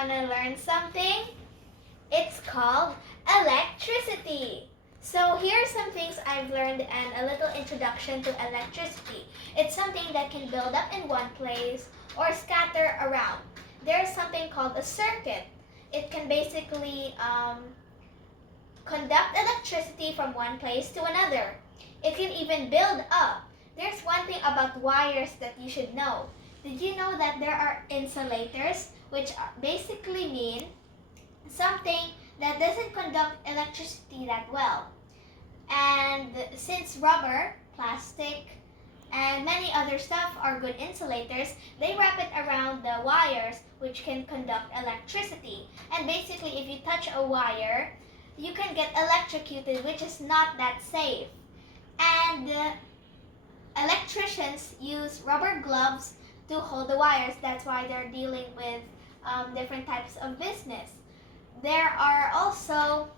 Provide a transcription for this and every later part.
want to learn something? It's called electricity. So here are some things I've learned and a little introduction to electricity. It's something that can build up in one place or scatter around. There's something called a circuit. It can basically conduct electricity from one place to another. It can even build up. There's one thing about wires that you should know. Did you know that there are insulators, which basically mean something that doesn't conduct electricity that well? And since rubber, plastic, and many other stuff are good insulators, they wrap it around the wires, which can conduct electricity. And basically, if you touch a wire, you can get electrocuted, which is not that safe. And electricians use rubber gloves to hold the wires. That's why they're dealing with different types of business. There are also,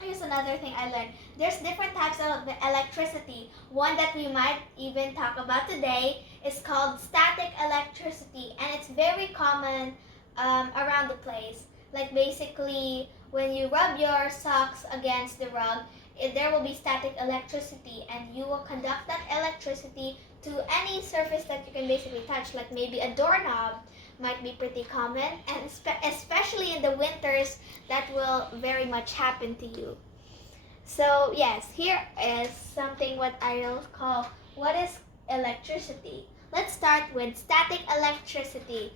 here's another thing I learned. There's different types of electricity. One that we might even talk about today is called static electricity, and it's very common around the place. Like basically, when you rub your socks against the rug, there will be static electricity, and you will conduct that electricity to any surface that you can basically touch, like maybe a doorknob might be pretty common, and especially in the winters, that will very much happen to you. So yes, here is something what I'll call what is electricity. Let's start with static electricity.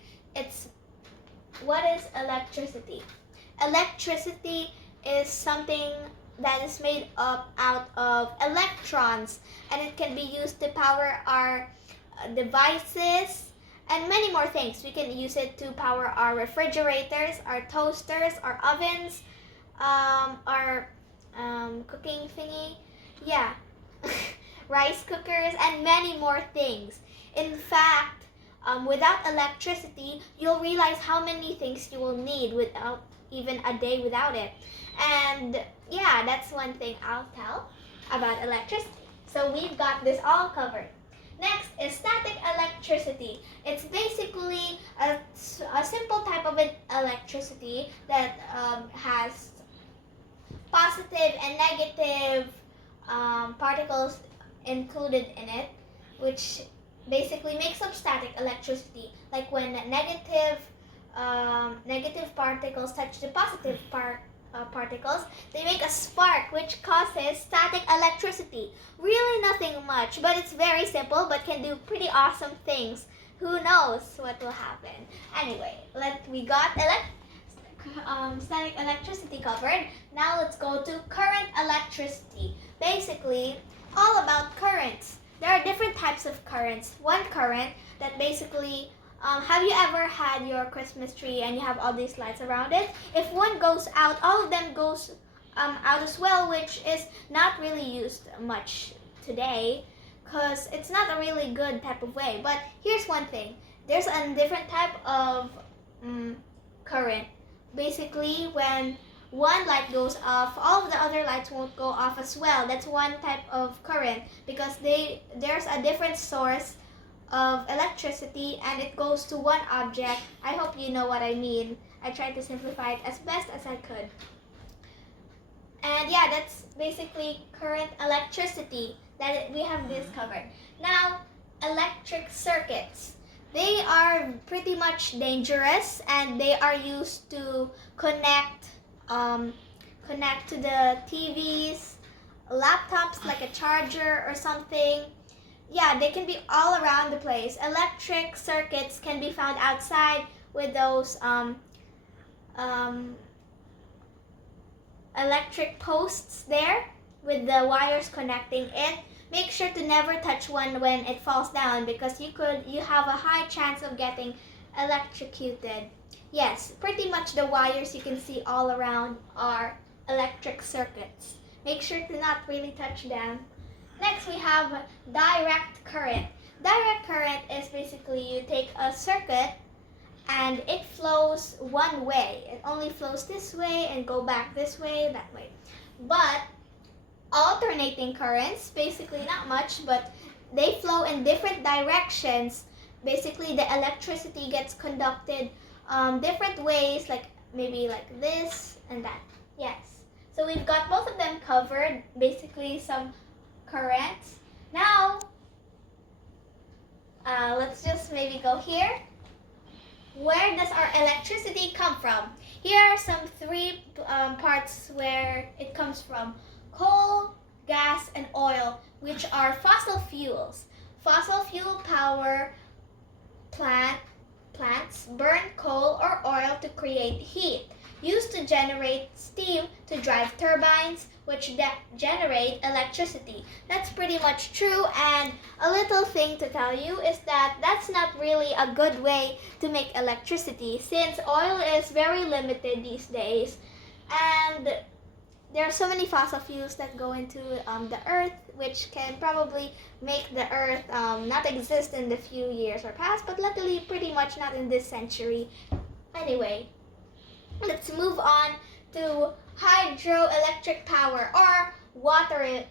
What is electricity? Electricity is something that is made up out of electrons, and it can be used to power our devices and many more things. We can use it to power our refrigerators, our toasters, our ovens, our cooking thingy, rice cookers, and many more things. In fact, without electricity, you'll realize how many things you will need without even a day without it. And yeah, that's one thing I'll tell about electricity. So we've got this all covered. Next is static electricity. It's basically a simple type of electricity that has positive and negative particles included in it, which basically makes up static electricity. Like when negative particles touch the positive particles, they make a spark, which causes static electricity. Really nothing much, but it's very simple, but can do pretty awesome things. Who knows what will happen? Anyway, we got static electricity covered. Now let's go to current electricity. Basically, all about currents. There are different types of currents. One current that basically, have you ever had your Christmas tree and you have all these lights around it? If one goes out, all of them goes out as well, which is not really used much today because it's not a really good type of way. But here's one thing. There's a different type of current. Basically, when one light goes off, all of the other lights won't go off as well. That's one type of current because there's a different source of electricity and it goes to one object. I hope you know what I mean. I tried to simplify it as best as I could. And yeah, that's basically current electricity that we have this covered. Now, electric circuits. They are pretty much dangerous and they are used to connect to the TVs, laptops like a charger or something. Yeah, they can be all around the place. Electric circuits can be found outside with those electric posts there with the wires connecting it. Make sure to never touch one when it falls down because you have a high chance of getting electrocuted. Yes, pretty much the wires you can see all around are electric circuits. Make sure to not really touch them. Next we have direct current. Direct current is basically you take a circuit and it flows one way. It only flows this way and go back this way, that way. But alternating currents, basically not much, but they flow in different directions. Basically the electricity gets conducted different ways, like maybe like this and that. Yes. So we've got both of them covered, basically some currents. Now, let's just maybe go here. Where does our electricity come from? Here are some three parts where it comes from. Coal, gas, and oil, which are fossil fuels. Fossil fuel power plants burn coal or oil to create heat, used to generate steam to drive turbines, which generate electricity. That's pretty much true, and a little thing to tell you is that that's not really a good way to make electricity, since oil is very limited these days, and there are so many fossil fuels that go into the earth, which can probably make the earth not exist in the few years or past, but luckily pretty much not in this century. Anyway, let's move on to hydroelectric power, or water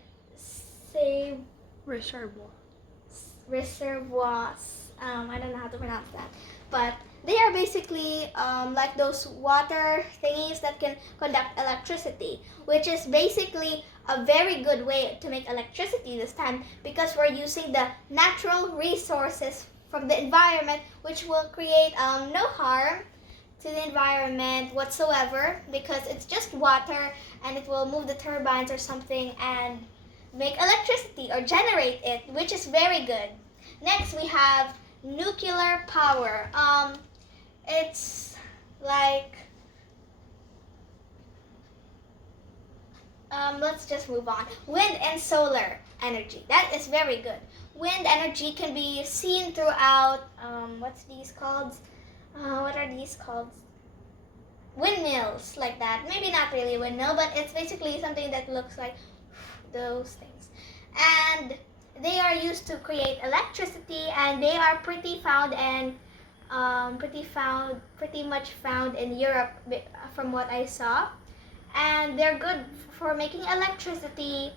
reservoirs. I don't know how to pronounce that, but they are basically like those water thingies that can conduct electricity, which is basically a very good way to make electricity this time, because we're using the natural resources from the environment, which will create no harm to the environment whatsoever, because it's just water and it will move the turbines or something and make electricity or generate it, which is very good. Next, we have nuclear power. It's like, let's just move on. Wind and solar energy. That is very good. Wind energy can be seen throughout, what's these called? What are these called? Windmills, like that. Maybe not really a windmill, but it's basically something that looks like those things. And they are used to create electricity, and they are pretty much found in Europe from what I saw. And they're good for making electricity,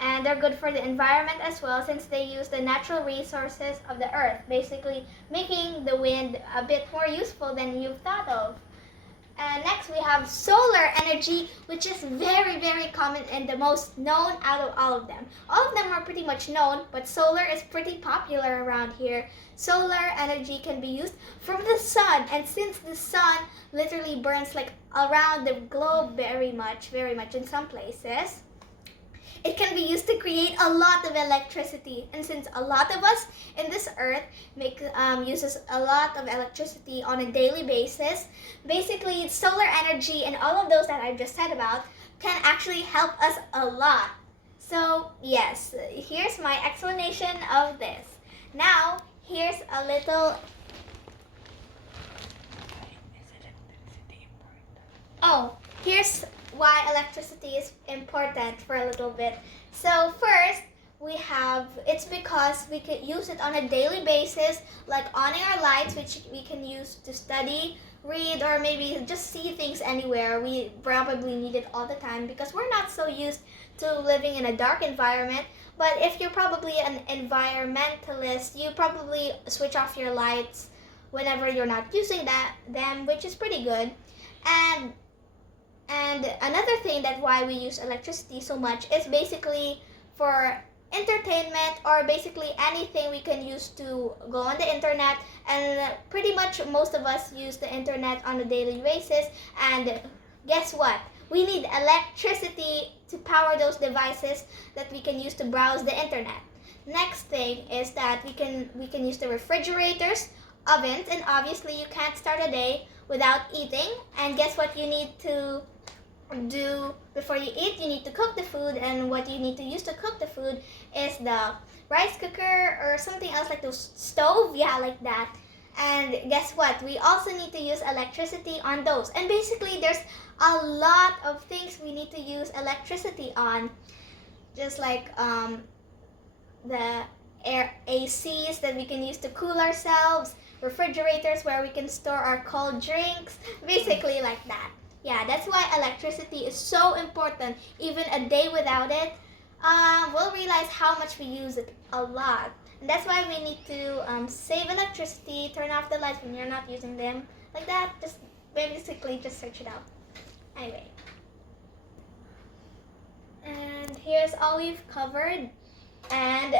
and they're good for the environment as well, since they use the natural resources of the earth, basically making the wind a bit more useful than you've thought of. And next we have solar energy, which is very, very common and the most known out of all of them. All of them are pretty much known, but solar is pretty popular around here. Solar energy can be used from the sun, and since the sun literally burns like around the globe very much in some places, it can be used to create a lot of electricity. And since a lot of us in this earth uses a lot of electricity on a daily basis, basically solar energy and all of those that I've just said about can actually help us a lot. So yes, here's my explanation of this. Now, here's a little... here's why electricity is important for a little bit. So first, it's because we could use it on a daily basis, like awning our lights, which we can use to study, read, or maybe just see things anywhere. We probably need it all the time because we're not so used to living in a dark environment. But if you're probably an environmentalist, you probably switch off your lights whenever you're not using them, which is pretty good. And another thing that why we use electricity so much is basically for entertainment, or basically anything we can use to go on the internet. And pretty much most of us use the internet on a daily basis. And guess what? We need electricity to power those devices that we can use to browse the internet. Next thing is that we can use the refrigerators, ovens, and obviously you can't start a day without eating. And guess what you need to do before you eat? You need to cook the food, and what you need to use to cook the food is the rice cooker or something else like the stove, yeah, like that. And guess what? We also need to use electricity on those. And basically there's a lot of things we need to use electricity on, just like the air ACs that we can use to cool ourselves, refrigerators where we can store our cold drinks, basically like that. Yeah, that's why electricity is so important. Even a day without it, we'll realize how much we use it a lot. And that's why we need to save electricity, turn off the lights when you're not using them. Like that, just basically just search it out. Anyway. And here's all we've covered. And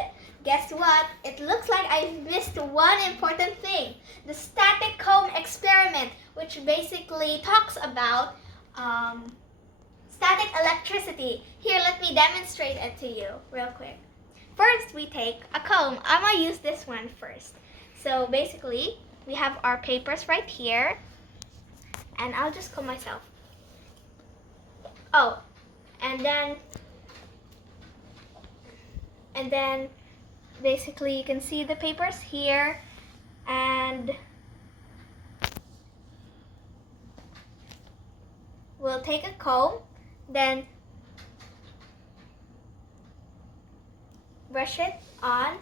guess what? It looks like I missed one important thing. The static comb experiment, which basically talks about static electricity. Here, let me demonstrate it to you real quick. First, we take a comb. I'm going to use this one first. So basically, we have our papers right here. And I'll just comb myself. Oh, and then basically you can see the papers here, and we'll take a comb, then brush it on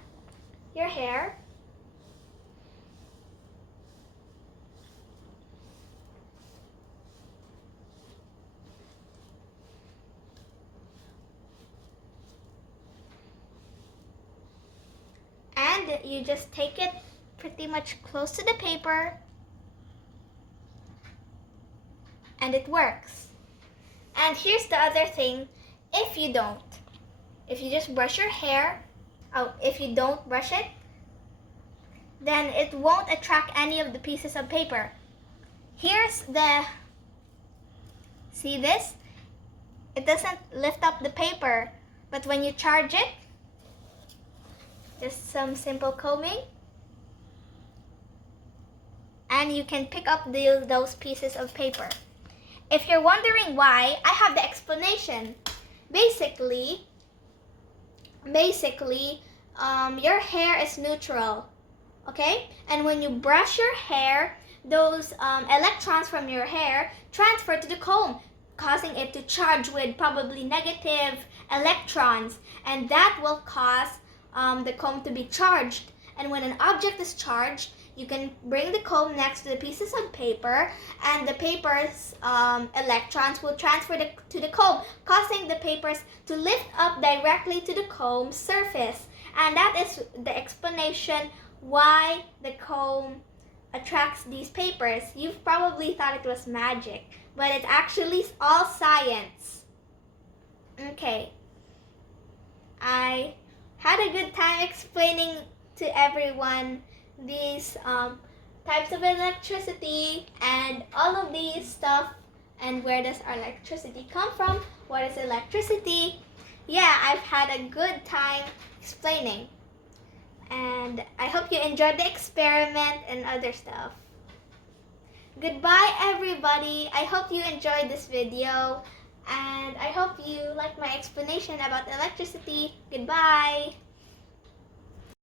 your hair. And you just take it pretty much close to the paper, and it works. And here's the other thing, if you just brush your hair, if you don't brush it, then it won't attract any of the pieces of paper. See this? It doesn't lift up the paper, but when you charge it, just some simple combing, and you can pick up those pieces of paper. If you're wondering why, I have the explanation. Basically, your hair is neutral, okay? And when you brush your hair, those electrons from your hair transfer to the comb, causing it to charge with probably negative electrons, and that will cause the comb to be charged. And when an object is charged, you can bring the comb next to the pieces of paper, and the paper's electrons will transfer to the comb, causing the papers to lift up directly to the comb's surface. And that is the explanation why the comb attracts these papers. You've probably thought it was magic, but it's actually all science. Okay. I had a good time explaining to everyone these types of electricity and all of these stuff, and where does our electricity come from, what is electricity. Yeah, I've had a good time explaining, and I hope you enjoyed the experiment and other stuff. Goodbye everybody. I hope you enjoyed this video, and I hope you like my explanation about electricity. Goodbye.